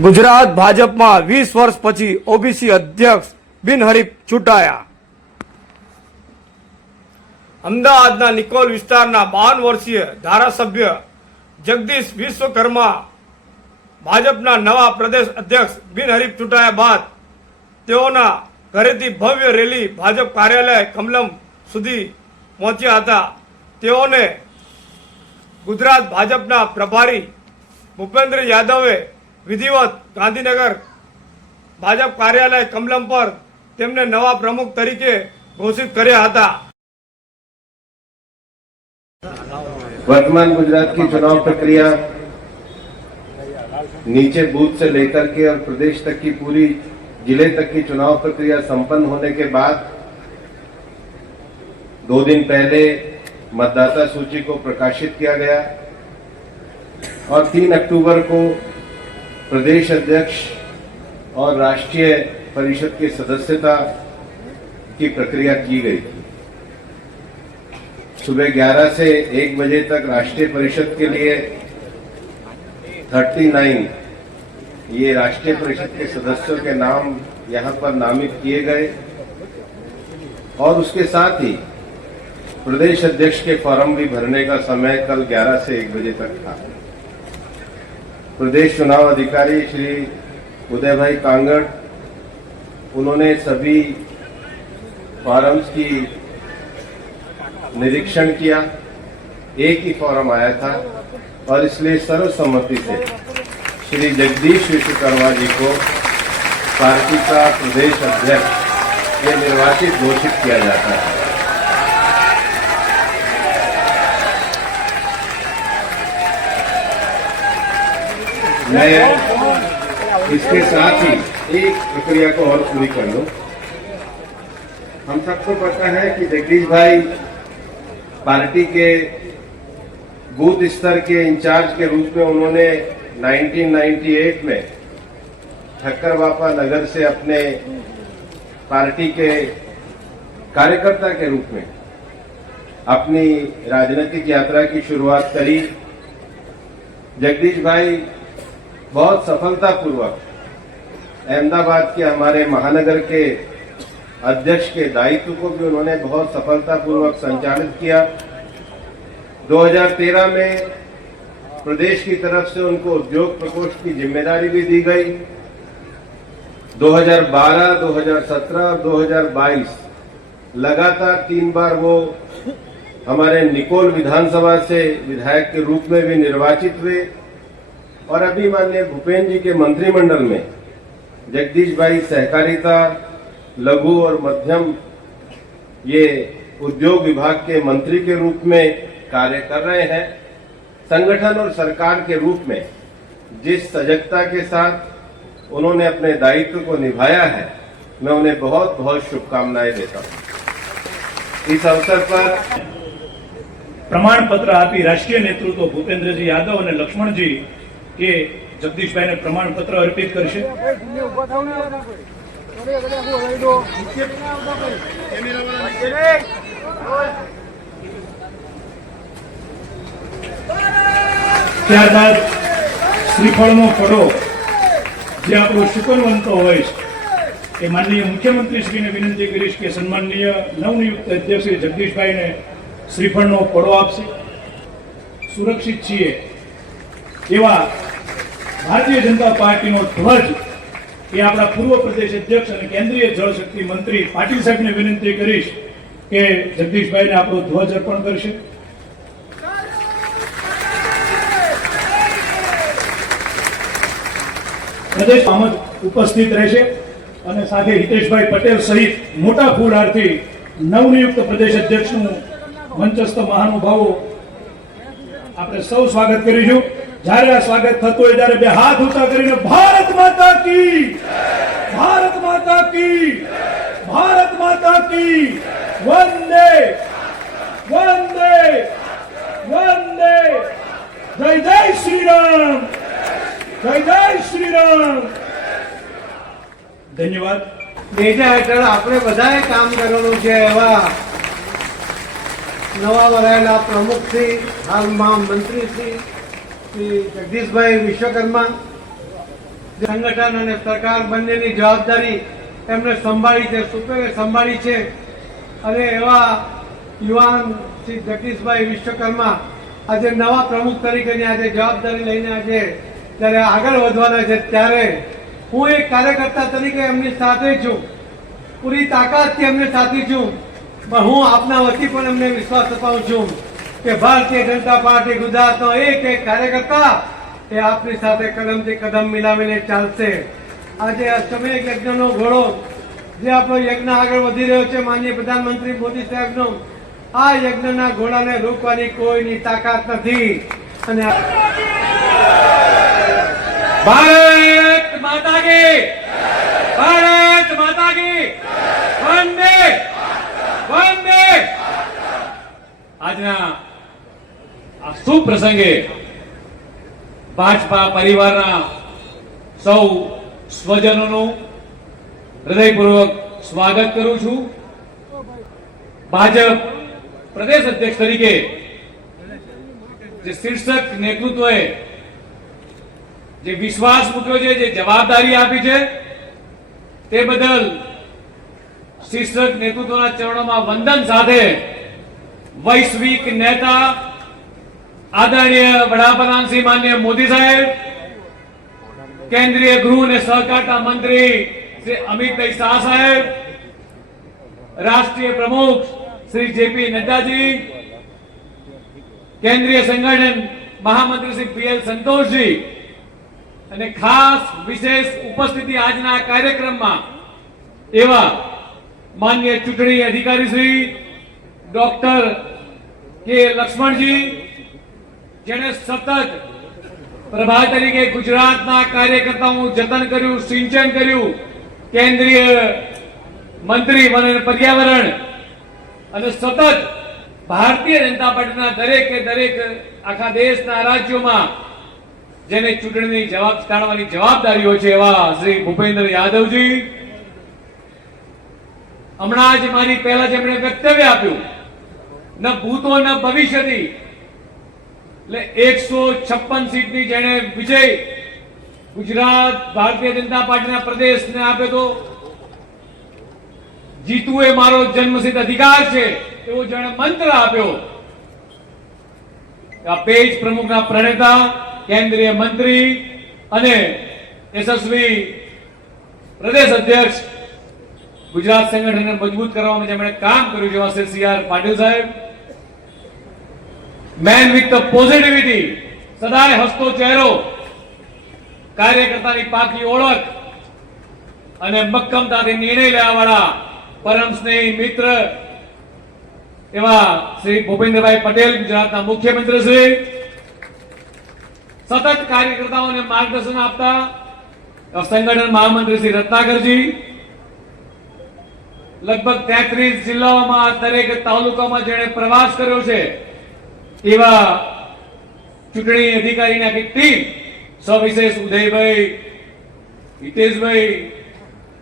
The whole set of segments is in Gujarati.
ગુજરાત ભાજપમાં વીસ વર્ષ પછી ઓબીસી અધ્યક્ષ બિનહરીફ ચૂંટાયા. અમદાવાદના નિકોલ વિસ્તારના બાવન વર્ષીય ધારાસભ્ય જગદીશ વિશ્વકર્મા ભાજપના નવા પ્રદેશ અધ્યક્ષ બિનહરીફ ચૂંટાયા બાદ તેઓના ઘરેથી ભવ્ય રેલી ભાજપ કાર્યાલય કમલમ સુધી પહોંચ્યા હતા. તેઓને ગુજરાત ભાજપના પ્રભારી ભૂપેન્દ્ર યાદવે વિધિવત ગાંધીનગર ભાજપ કાર્યાલય કમલમ પર તેમને નવા પ્રમુખ તરીકે ઘોષિત કર્યા હતા वर्तमान गुजरात की चुनाव प्रक्रिया नीचे बूथ से लेकर के और प्रदेश तक की पूरी जिले तक की चुनाव प्रक्रिया संपन्न होने के बाद दो दिन पहले मतदाता सूची को प्रकाशित किया गया और तीन अक्टूबर को प्रदेश अध्यक्ष और राष्ट्रीय परिषद की सदस्यता की प्रक्रिया की गई थी। सुबह 11 से 1 बजे तक राष्ट्रीय परिषद के लिए 39 ये राष्ट्रीय परिषद के सदस्यों के नाम यहाँ पर नामित किए गए। और उसके साथ ही प्रदेश अध्यक्ष के फॉर्म भी भरने का समय कल 11 से 1 बजे तक था। प्रदेश चुनाव अधिकारी श्री उदय भाई कांगड़, उन्होंने सभी फॉर्म्स की निरीक्षण किया। एक ही फॉर्म आया था और इसलिए सर्वसम्मति से श्री जगदीश विश्वकर्मा जी को पार्टी का प्रदेश अध्यक्ष ये निर्वाचित घोषित किया जाता है। मैं इसके साथ ही एक प्रक्रिया को और पूरी कर लूँ। हम सबको पता है कि जगदीश भाई पार्टी के बूथ स्तर के इंचार्ज के रूप में उन्होंने 1998 में ठक्कर बापा नगर से अपने पार्टी के कार्यकर्ता के रूप में अपनी राजनीतिक यात्रा की शुरुआत करी। जगदीश भाई बहुत सफलतापूर्वक अहमदाबाद के हमारे महानगर के अध्यक्ष के दायित्व को भी उन्होंने बहुत सफलतापूर्वक संचालित किया। 2013 में प्रदेश की तरफ़ से उनको उद्योग प्रकोष्ठ की ज़िम्मेदारी भी दी गई। 2012, 2017 और 2022 लगातार तीन बार वो हमारे निकोल विधानसभा से विधायक के रूप में भी निर्वाचित हुए। और अभी माननीय भूपेन्द्र जी के मंत्रिमंडल में जगदीश भाई सहकारिता लघु और मध्यम ये उद्योग विभाग के मंत्री के रूप में कार्य कर रहे हैं संगठन और सरकार के रूप में जिस सजगता के साथ उन्होंने अपने दायित्व को निभाया है मैं उन्हें बहुत बहुत शुभकामनाएं देता हूं इस अवसर पर પ્રમાણપત્ર આપી રાષ્ટ્રીય નેતૃત્વ ભૂપેન્દ્રજી યાદવ અને લક્ષ્મણજી એ જગદીશભાઈને પ્રમાણપત્ર અર્પિત કરશે? ત્યારબાદ શ્રીફળનો ફળો જે આપણો શુકનવંતો હોય છે, એ માનનીય મુખ્યમંત્રીશ્રીને વિનંતી કરીશ કે સન્માનનીય નવનિયુક્ત અધ્યક્ષ શ્રી જગદીશભાઈને શ્રીફળનો ફળો આપશે. સુરક્ષિત છીએ એવા ભારતીય જનતા પાર્ટીનો ધ્વજ એ આપણા પૂર્વ પ્રદેશ અધ્યક્ષ અને કેન્દ્રીય જળશક્તિ મંત્રી પાટીલ સાહેબને વિનંતી કરીશ કે જગદીશભાઈને આપણો ધ્વજ અર્પણ કરશે. પ્રદેશ આમદ ઉપસ્થિત રહેશે અને સાથે હિતેશભાઈ પટેલ સહિત મોટા ફૂલહારથી નવનિયુક્ત પ્રદેશ અધ્યક્ષનું મંચસ્થ મહાનુભાવો આપણે સૌ સ્વાગત કરીશું. જ્યારે આ સ્વાગત થતું હોય ત્યારે બે હાથ ઊંચા કરીને ભારત માતા કી ભારત માતા કી ભારત માતા કી વંદે. વંદે. વંદે. જય જય શ્રી રામ જય જય શ્રી રામ ધન્યવાદ. નેજા હેઠળ આપણે બધાએ કામ કરવાનું છે એવા નવા વરાયેલા પ્રમુખશ્રી હાલમાં મંત્રીશ્રી શ્રી જગદીશભાઈ વિશ્વકર્મા, સંગઠન અને સરકાર બંનેની જવાબદારી એમને સંભાળી છે, સુપેરે સંભાળી છે. અને એવા યુવાન શ્રી જગદીશભાઈ વિશ્વકર્મા આજે નવા પ્રમુખ તરીકેની આજે જવાબદારી લઈને આજે જ્યારે આગળ વધવાના છે, ત્યારે હું એક કાર્યકર્તા તરીકે એમની સાથે છું. પૂરી તાકાતથી એમને સાથી છું. પણ હું આપના વતી પણ એમને વિશ્વાસ અપાવું છું. કે ભારતીય જનતા પાર્ટી ગુજરાતનો એક એક કાર્યકર્તા એ આપની સાથે કદમથી કદમ મિલાવીને ચાલશે. આજે સમય યજ્ઞનો ઘોડો જે આપણો યજ્ઞ આગળ વધી રહ્યો છે, માનનીય પ્રધાનમંત્રી મોદી સાહેબનો, આ યજ્ઞના ઘોડાને રોકવાની કોઈની તાકાત નથી. અને ભારત માતા ભારત માતા કી વંદે. આજના આ શુભ પ્રસંગે ભાજપા પરિવારના સૌ સ્વજનોનું હૃદયપૂર્વક સ્વાગત કરું છું. ભાજપ પ્રદેશ અધ્યક્ષ તરીકે જે શીર્ષક નેતૃત્વએ જે વિશ્વાસ મૂક્યો છે, જે જવાબદારી આપી છે, તે બદલ શીર્ષક નેતૃત્વના ચરણોમાં વંદન સાથે વૈશ્વિક નેતા આદરણીય વડાપ્રધાન શ્રી માન્ય મોદી સાહેબ, કેન્દ્રીય ગૃહ અને સહકારતા મંત્રી શ્રી અમિતભાઈ શાહ સાહેબ, રાષ્ટ્રીય પ્રમુખ શ્રી જેપી નડ્ડાજી, કેન્દ્રીય સંગઠન મહામંત્રી શ્રી પીએલ સંતોષજી અને ખાસ વિશેષ ઉપસ્થિતિ આજના કાર્યક્રમમાં એવા માન્ય ચૂંટણી અધિકારી શ્રી ડોક્ટર કે લક્ષ્મણજી જેણે સતત પ્રભા તરીકે ગુજરાતના કાર્યકર્તાઓનું જતન કર્યું, સિંચન કર્યું, કેન્દ્રીય મંત્રી વન અને પર્યાવરણ અને સતત ભારતીય જનતા પાર્ટીના દરેકે દરેક આખા દેશના રાજ્યોમાં જેને ચૂંટણીની જવાબ કાઢવાની જવાબદારીઓ છે એવા શ્રી ભૂપેન્દ્ર યાદવજી. હમણાં જ મારી પહેલા જેમણે વક્તવ્ય આપ્યું, ન ભૂતો ન ભવિષ્યથી એટલે એકસો છપ્પન સીટની જેને વિજય ગુજરાત ભારતીય જનતા પાર્ટીના પ્રદેશને આપ્યો તો જીતવું એ મારો જન્મસિદ્ધ અધિકાર છે એવો જેણે મંત્ર આપ્યો. આ પેજ પ્રમુખના પ્રણેતા, કેન્દ્રીય મંત્રી અને યશસ્વી પ્રદેશ અધ્યક્ષ ગુજરાત સંગઠનને મજબૂત કરવામાં જેમણે કામ કર્યું છે એવા આર પાટીલ સાહેબ. મેન વિથ ધ પોઝિટિવિટી સદાય હસતો ચહેરો. કાર્યકર્તાની પાકી ઓળખ અને મક્કમતાથી નિર્ણય લેવા વાળા પરમ સ્નેહી મિત્ર એવા શ્રી ભૂપેન્દ્રભાઈ પટેલ, ગુજરાતના મુખ્યમંત્રી શ્રી. સતત કાર્યકર્તાઓને માર્ગદર્શન આપતા સંગઠન મહામંત્રી શ્રી રત્નાકરજી. લગભગ તેત્રીસ જિલ્લાઓમાં દરેક તાલુકામાં જેણે પ્રવાસ કર્યો છે. એવા ચૂંટણી અધિકારીની આખી ટીમ સવિશેષ ઉદયભાઈ, હિતેશભાઈ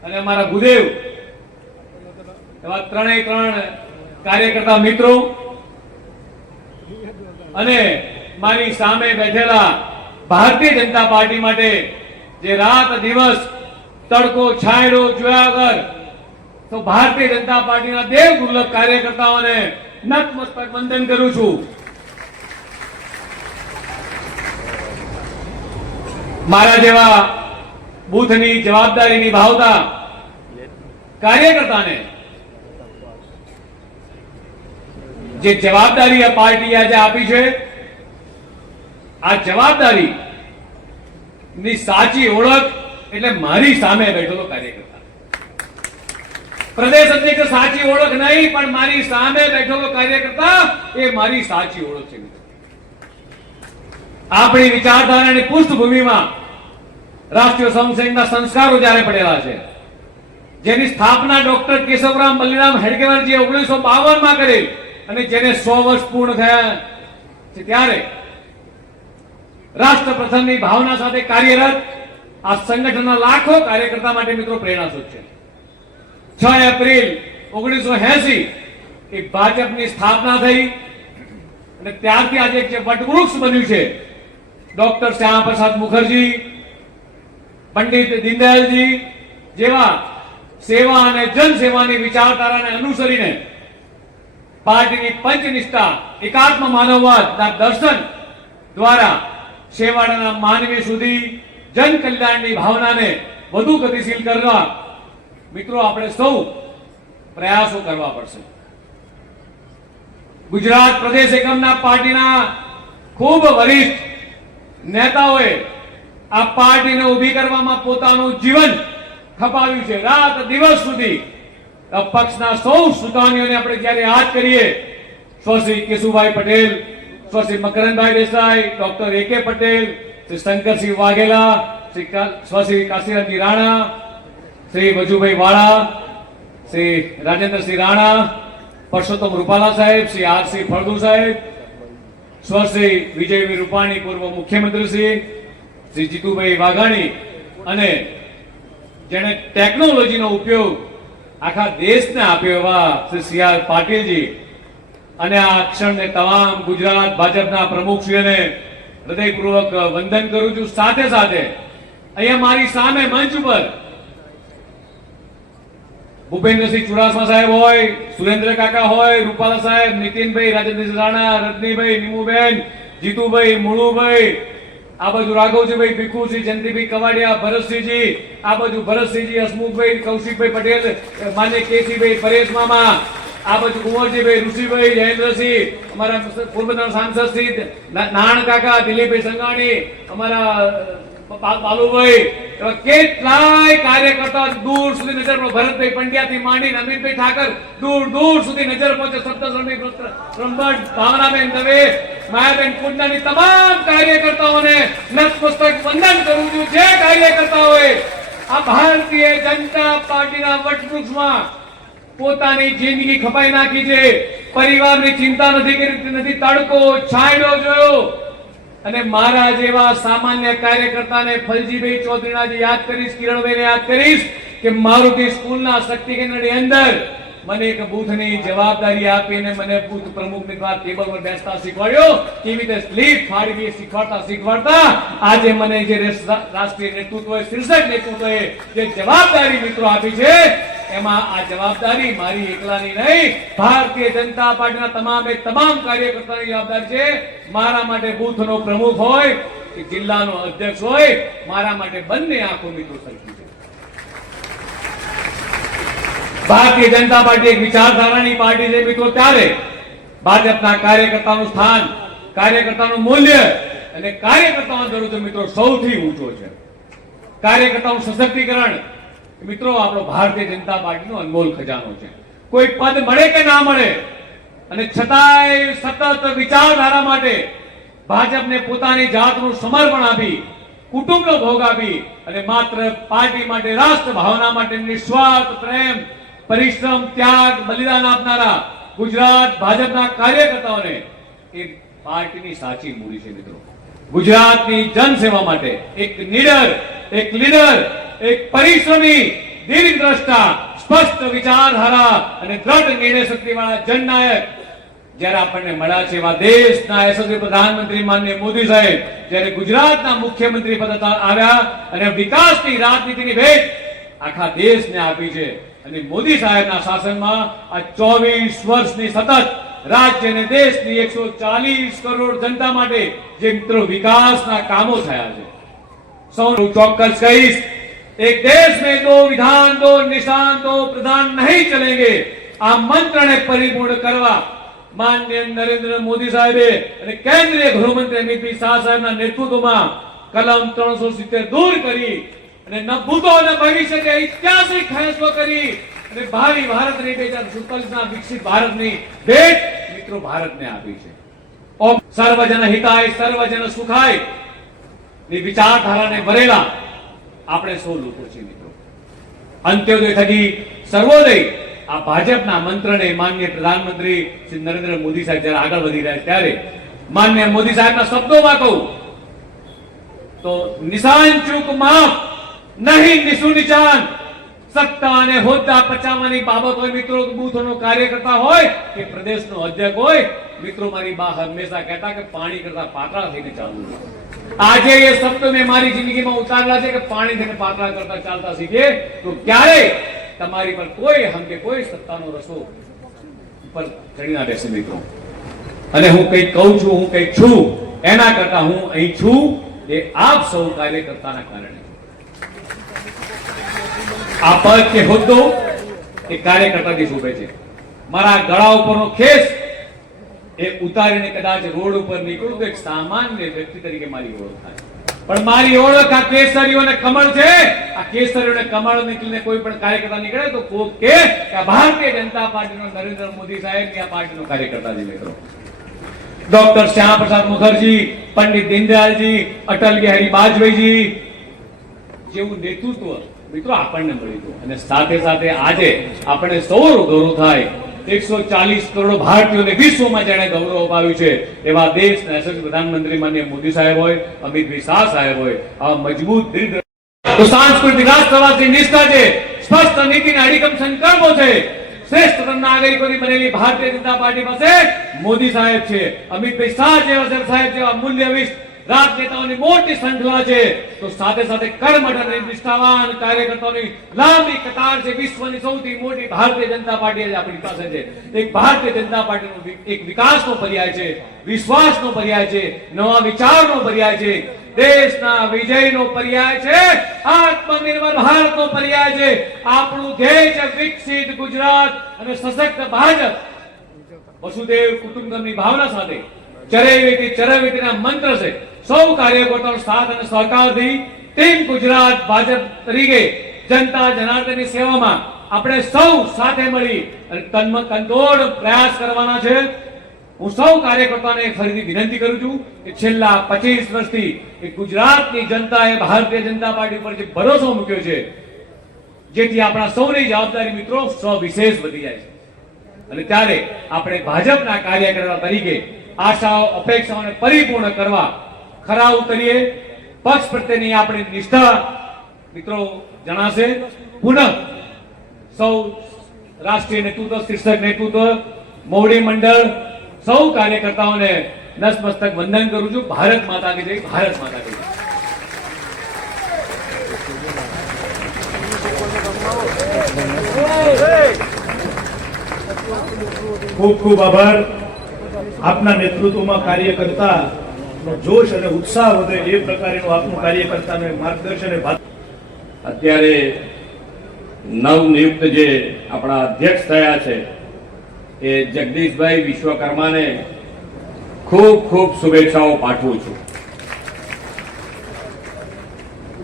અને અમારા ભૂદેવ એવા ત્રણેય ત્રણ કાર્યકર્તા મિત્રો અને મારી સામે બેઠેલા ભારતીય જનતા પાર્ટી માટે જે રાત દિવસ તડકો છાંયડો જોયા વગર તો ભારતીય જનતા પાર્ટીના દેવ દુર્લભ કાર્યકર્તાઓને નતમસ્તક વંદન કરું છું. મારા જેવા બુથની જવાબદારી નિભાવતા કાર્યકર્તાને જે જવાબદારી આ પાર્ટી આજે આપી છે, આ જવાબદારી ની સાચી ઓળખ એટલે મારી સામે બેઠેલો કાર્યકર્તા પ્રદેશ અધ્યક્ષ સાચી ઓળખ નહીં, પણ મારી સામે બેઠેલો કાર્યકર્તા એ મારી સાચી ઓળખ છે. આપણી વિચારધારાની પૃષ્ઠભૂમિમાં રાષ્ટ્રીય સંઘના સંસ્કારો જ્યારે પડેલા છે, જેની સ્થાપના ડોક્ટર કેશવરામ બલિરામ હેડગેવારજીએ ઓગણીસો બાવનમાં કરેલ અને જેને સો વર્ષ પૂર્ણ થયા ત્યારે રાષ્ટ્ર પ્રથમની ભાવના સાથે કાર્યરત આ સંગઠનના લાખો કાર્યકર્તા માટે મિત્રો પ્રેરણાસ્ત્રોત છે. છ એપ્રિલ ઓગણીસો એસી એ ભાજપની સ્થાપના થઈ અને ત્યારથી આજે જે વટવૃક્ષ બન્યું છે, ડોક્ટર શ્યામા પ્રસાદ મુખર્જી પંડિત દીનદયાલજી, જેવા સેવા અને જનસેવાની વિચારધારાને અનુસરીને પાર્ટીની પંચનિષ્ઠા, એકાત્મ માનવવાદના દર્શન દ્વારા છેવાડાના માનવી સુધી જન કલ્યાણની ભાવનાને વધુ ગતિશીલ કરવા મિત્રો આપણે સૌ પ્રયાસો કરવા પડશે. ગુજરાત પ્રદેશ એકમના પાર્ટીના ખૂબ વરિષ્ઠ નેતાઓએ આ પાર્ટીને ઊભી કરવામાં પોતાનું જીવન ખપાવ્યું છે. રાત દિવસ સુધી પક્ષના સૌ સુધાનીઓને આપણે જ્યારે યાદ કરીએ સ્વશ્રી Keshubhai Patel સ્વશ્રી Makrandbhai Desai, doctor A K Patel, Shri Shankarsinh Vaghela, Shri સ્વશ્રી કાશીરામજી Rana, Shri Vajubhai વાળા, શ્રી રાજેન્દ્રસિંહ રાણા, પરસોત્તમ રૂપાલા સાહેબ, શ્રી આર ફળદુ સાહેબ સ્વશ્રી વિજયભાઈ રૂપાણી પૂર્વ મુખ્યમંત્રી શ્રી શ્રી જીતુભાઈ વાઘાણી અને જેણે ટેકનોલોજીનો ઉપયોગ આખા દેશને આપ્યો એવા શ્રી સી આર પાટીલજી. અને આ ક્ષણને તમામ ગુજરાત ભાજપના પ્રમુખશ્રીઓને હૃદયપૂર્વક વંદન કરું છું. સાથે સાથે અહીંયા મારી સામે મંચ ઉપર ભૂપેન્દ્રસિંહ ચુડાસમા સાહેબ હોય, સુરેન્દ્ર કાકા હોય, રૂપાલા સાહેબ, નીતિનભાઈ, રાજેન્દ્રસિંહ રાણા, રજનીભાઈ, નીમુબેન, જીતુભાઈ, મુળુભાઈ આ બાજુ રાઘવજીભાઈ ભીખુસિંહ જયંતિભાઈ કવાડિયા, ભરતસિંહજી, આ બાજુ ભરતસિંહજી, હસમુખભાઈ, કૌશિકભાઈ પટેલ, માન્ય કેસીભાઈ પરેશ મામા, આ બાજુ કુંવરજીભાઈ, ઋષિભાઈ, જયેન્દ્રસિંહ, અમારા પોરબંદર સાંસદ શ્રી નારાયણ કાકા, દિલીપભાઈ સંઘાણી, અમારા બાલુભાઈ કેટલાય કાર્યકર્તાઓ દૂર સુધી નજર ભરતભાઈ પંડ્યાથી માંડીને અમિતભાઈ ઠાકર દૂર દૂર સુધી નજર પહોંચે સપ્તસર્ણી વંદન કરું છું. જે કાર્યકર્તાઓએ આ ભારતીય જનતા પાર્ટીના વટવૃક્ષમાં પોતાની જિંદગી ખપાઈ નાખી છે. પરિવારની ચિંતા નથી કરી નથી, તડકો છાંયડો જોયો. અને મારા જેવા સામાન્ય કાર્યકર્તાને ફલજીભાઈ ચૌધરીના જે યાદ કરીશ, કિરણભાઈને યાદ કરીશ કે મારુતિ સ્કૂલના શક્તિ કેન્દ્રની અંદર મને એક બૂથની જવાબદારી આપીને મને બૂથ પ્રમુખની દ્વારા ટેબલ પર બેસતા શીખવાડ્યો. કેવી રીતે સ્લીપ ફાળવી, શીખવાડતા શીખવાડતા? આજે મને જે રાષ્ટ્રીય નેતૃત્વએ, શીર્ષક નેતૃત્વએ જે જવાબદારી મિત્રો આપી છે એમાં આ જવાબદારી મારી એકલાની નહીં. ભારતીય જનતા પાર્ટીના તમામે તમામ કાર્યકર્તાની જવાબદારી છે. મારા માટે બૂથનો પ્રમુખ હોય કે જિલ્લાનો અધ્યક્ષ હોય, મારા માટે બંને આંખો મિત્રો સરખી છે. ભારતીય જનતા પાર્ટી એક વિચારધારાની પાર્ટી છે મિત્રો ત્યારે. ભાજપના કાર્યકર્તાનું સ્થાન, કાર્યકર્તાનું મૂલ્ય અને કાર્યકર્તાઓનો દરજ્જો મિત્રો સૌથી ઊંચો છે. કાર્યકર્તાઓનું સશક્તિકરણ મિત્રો, આપણો ભારતીય જનતા પાર્ટીનો અનમોલ ખજાનો છે. કોઈ પદ મળે કે ના મળે? અને છતાંય સતત વિચારધારા માટે ભાજપને પોતાની જાતનું સમર્પણ આપી, કુટુંબનો ભોગ આપી અને માત્ર પાર્ટી માટે રાષ્ટ્ર ભાવના માટે નિસ્વાર્થ પ્રેમ, પરિશ્રમ, ત્યાગ, બલિદાન આપનારા ગુજરાત ભાજપના કાર્યકર્તાઓને એ પાર્ટીની સાચી મૂડી છે, મિત્રો. ગુજરાતની જનસેવા માટે એક નીડર, એક લીડર એક પરિશ્રમી દીર્ઘદ્રષ્ટા સ્પષ્ટ વિચારધારા અને દ્રઢ નિર્ણય શક્તિવાળા જનનાયક. જ્યારે આપણને મળ્યા છે એવા દેશના યશસ્વી પ્રધાનમંત્રી માનનીય મોદી સાહેબ, જ્યારે ગુજરાતના મુખ્યમંત્રી પદ આવ્યા અને વિકાસની રાજનીતિની ભેટ આખા દેશને આપી છે. અને મોદી સાહેબના શાસનમાં આ ચોવીસ વર્ષની સતત રાજ્ય અને દેશની એકસો ચાલીસ કરોડ જનતા માટે જે મિત્રો વિકાસના કામો થયા છે. સૌનું ચોક્કસ કહીશ એક देश में दो विधान दो निशान दो प्रधान नहीं चलेंगे આ મંત્રને પરિપૂર્ણ કરવા માન્ય નરેન્દ્ર મોદી સાહેબે અને કેન્દ્રીય ગૃહમંત્રી અમિત શાહ સાહેબના નેતૃત્વમાં કલમ ત્રણસો સિત્તેર દૂર કરી અને ન ભૂતો ન ભવિષ્ય કે ઐતિહાસિક ફેસલો કરી અને ભાવિ ભારતની બે હજાર સુડતાલીસના વિકસિત ભારતની ભેટ મિત્રો ભારતને આપી છે ઓમ સર્વજન હિતાય સર્વજન સુખાય ની વિચારધારાને વરેલા આપણે સૌ લોકો છીએ મિત્રો. અંત્યોદય થકી સર્વોદય આ ભાજપના મંત્રને માન્ય પ્રધાનમંત્રી શ્રી નરેન્દ્ર મોદી સાહેબ જયારે આગળ વધી રહ્યા ત્યારે માન્ય મોદી સાહેબના શબ્દોમાં કહું, તો નિશાન ચૂક માફ નહીં, નિશુ સત્તા અને હોદ્દા પચાવવાની બાબત હોય, મિત્રો, બુથનો કાર્યકર્તા હોય કે પ્રદેશનો અધ્યક્ષ હોય, મિત્રો મારી બા હંમેશા કહેતા કે પાણી કરતા પાતળા થઈને ચાલવું આજે એ શબ્દ મેં મારી જિંદગીમાં ઉતારેલા છે કે પાણી થઈને પાતળા કરતા ચાલતા શીખે તો ક્યારે તમારી પર કોઈ હંકે, કોઈ સત્તાનો રસો ઉપર ચડી ના બેસે મિત્રો. અને હું કંઈક કહું છું, હું કંઈક છું, એના કરતા હું અહીં છું એ આપ સૌ કાર્યકર્તાના કારણે. આ પદ કે હોદ્દો એ કાર્યકર્તાથી શોભે છે. મારા ગળા ઉપરનો ખેસ એ ઉતારીને કદાચ રોડ ઉપર નીકળું તો એક સામાન્ય વ્યક્તિ તરીકે મારી ઓળખ થાય. પણ મારી ઓળખ આ કેસરીઓ અને કમળ છે. આ કેસરીઓ અને કમળ નીકળીને કોઈ પણ કાર્યકર્તા નીકળે તો કોક કે ભારતીય જનતા પાર્ટીનો નરેન્દ્ર મોદી સાહેબ આ પાર્ટીનો કાર્યકર્તા જે મિત્રો. ડોક્ટર શ્યામ પ્રસાદ મુખર્જી, પંડિત દીનદયાલજી, અટલ બિહારી વાજપેયીજી જેવું નેતૃત્વ મિત્રો આપણને મળ્યું અને સાથે સાથે આજે આપણે સૌ ગૌરવ થાય એકસો ચાલીસ કરોડ ભારતીયોને વિશ્વમાં જેણે ગૌરવ અપાવ્યું છે. એવા દેશના યશસ્વી પ્રધાનમંત્રી માન્ય મોદી સાહેબ હોય અમિતભાઈ શાહ સાહેબ હોય, આવા મજબૂત તો સાંસ્કૃતિક થવાથી નિષ્ઠા છે, સ્પષ્ટ નીતિના અડીકમ સંકલ્પો છે. શ્રેષ્ઠ નાગરિકોની બનેલી ભારતીય જનતા પાર્ટી પાસે મોદી સાહેબ છે અમિતભાઈ શાહ જેવા સાહેબ જેવા મૂલ્યવિષ્ટ રાજનેતાઓની મોટી સંખ્યા છે તો સાથે સાથે કર્મઠ અને નિષ્ઠાવાન કાર્યકર્તાઓની લાંબી કતાર છે. વિશ્વની સૌથી મોટી ભારતીય જનતા પાર્ટી આપણી પાસે છે. એક ભારતીય જનતા પાર્ટીનો એક વિકાસનો પર્યાય છે, વિશ્વાસનો પર્યાય છે, નવા વિચારનો પર્યાય છે. દેશના વિજયનો પર્યાય છે, આત્મનિર્ભર ભારતનો પર્યાય છે. આપણું ધ્યેય છે વિકસિત ગુજરાત અને સશક્ત ભાજપ વસુદેવ કુટુંબકમની ભાવના સાથે ચરૈવેતી ચરૈવેતીના મંત્ર છે. સૌ કાર્યકર્તાનો સાથ અને સહકારથી ટીમ ગુજરાત, ભાજપ તરીકે જનતા, જનાર્દનની સેવામાં આપણે સૌ સાથે મળી અને કંદોડ પ્રયાસ કરવાના છે. હું સૌ કાર્યકર્તાને ફરીથી વિનંતી કરું છું કે છેલ્લા પચીસ વર્ષથી ગુજરાતની જનતાએ ભારતીય જનતા પાર્ટી પર જે ભરોસો મૂક્યો છે, જેથી આપણા સૌની જવાબદારી મિત્રો સવિશેષ વધી જાય છે. અને ત્યારે આપણે ભાજપના કાર્યકર્તા તરીકે આશાઓ, અપેક્ષાઓને પરિપૂર્ણ કરવા ખરા ઉતરીએ. પક્ષ પ્રત્યેની આપણી નિષ્ઠા મિત્રો જણાશે. પુનઃ સૌ રાષ્ટ્રીય નેતૃત્વ, શીર્ષક નેતૃત્વ, મોવડી મંડળ, સૌ કાર્યકર્તાઓને નસમસ્તક વંદન કરું છું. ભારત માતા કે જય, ભારત માતા કે જય. ખૂબ ખૂબ આભાર. આપના નેતૃત્વમાં કાર્યકર્તા જોશ અને ઉત્સાહ વધે એ પ્રકારેનું આપનું કાર્યકર્તાને માર્ગદર્શન અત્યારે નવનિયુક્ત જે આપણા અધ્યક્ષ થયા છે એ જગદીશભાઈ વિશ્વકર્માને ખૂબ ખૂબ શુભેચ્છાઓ પાઠવું છું.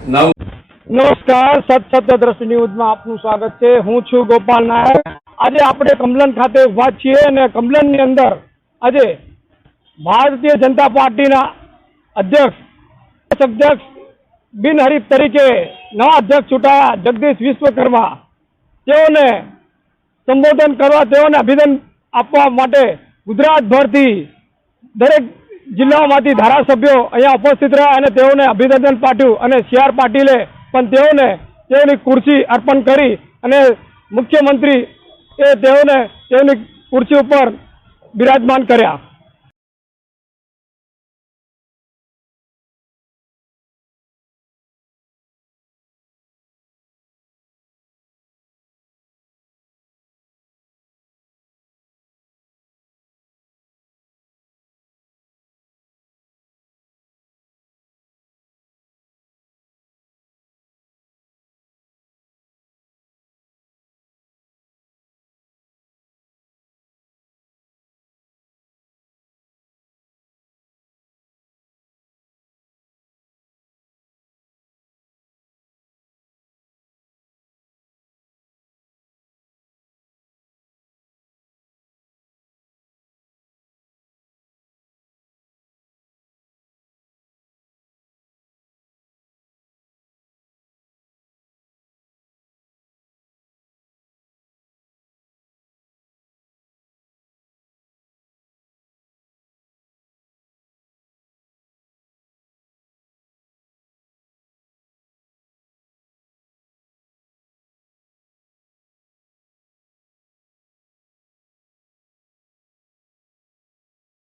નવ નમસ્કાર સત સત્ય દ્રષ્ટિ ન્યૂઝમાં આપનું સ્વાગત છે. હું છું ગોપાલ નાયક. આજે આપણે કમલન ખાતે ઊભા છીએ અને કમલનની અંદર આજે ભારતીય જનતા પાર્ટીના અધ્યક્ષ અધ્યક્ષ બિનહરીફ તરીકે નવા અધ્યક્ષ ચૂંટાયા જગદીશ વિશ્વકર્મા. તેઓને સંબોધન કરવા, તેઓને અભિનંદન આપવા માટે ગુજરાતભરથી દરેક જિલ્લાઓમાંથી ધારાસભ્યો અહીંયા ઉપસ્થિત રહ્યા અને તેઓને અભિનંદન પાઠ્યું અને સી આર પાટીલે પણ તેઓને તેઓની ખુરશી અર્પણ કરી અને મુખ્યમંત્રી એ તેઓને તેઓની ખુરશી ઉપર બિરાજમાન કર્યા.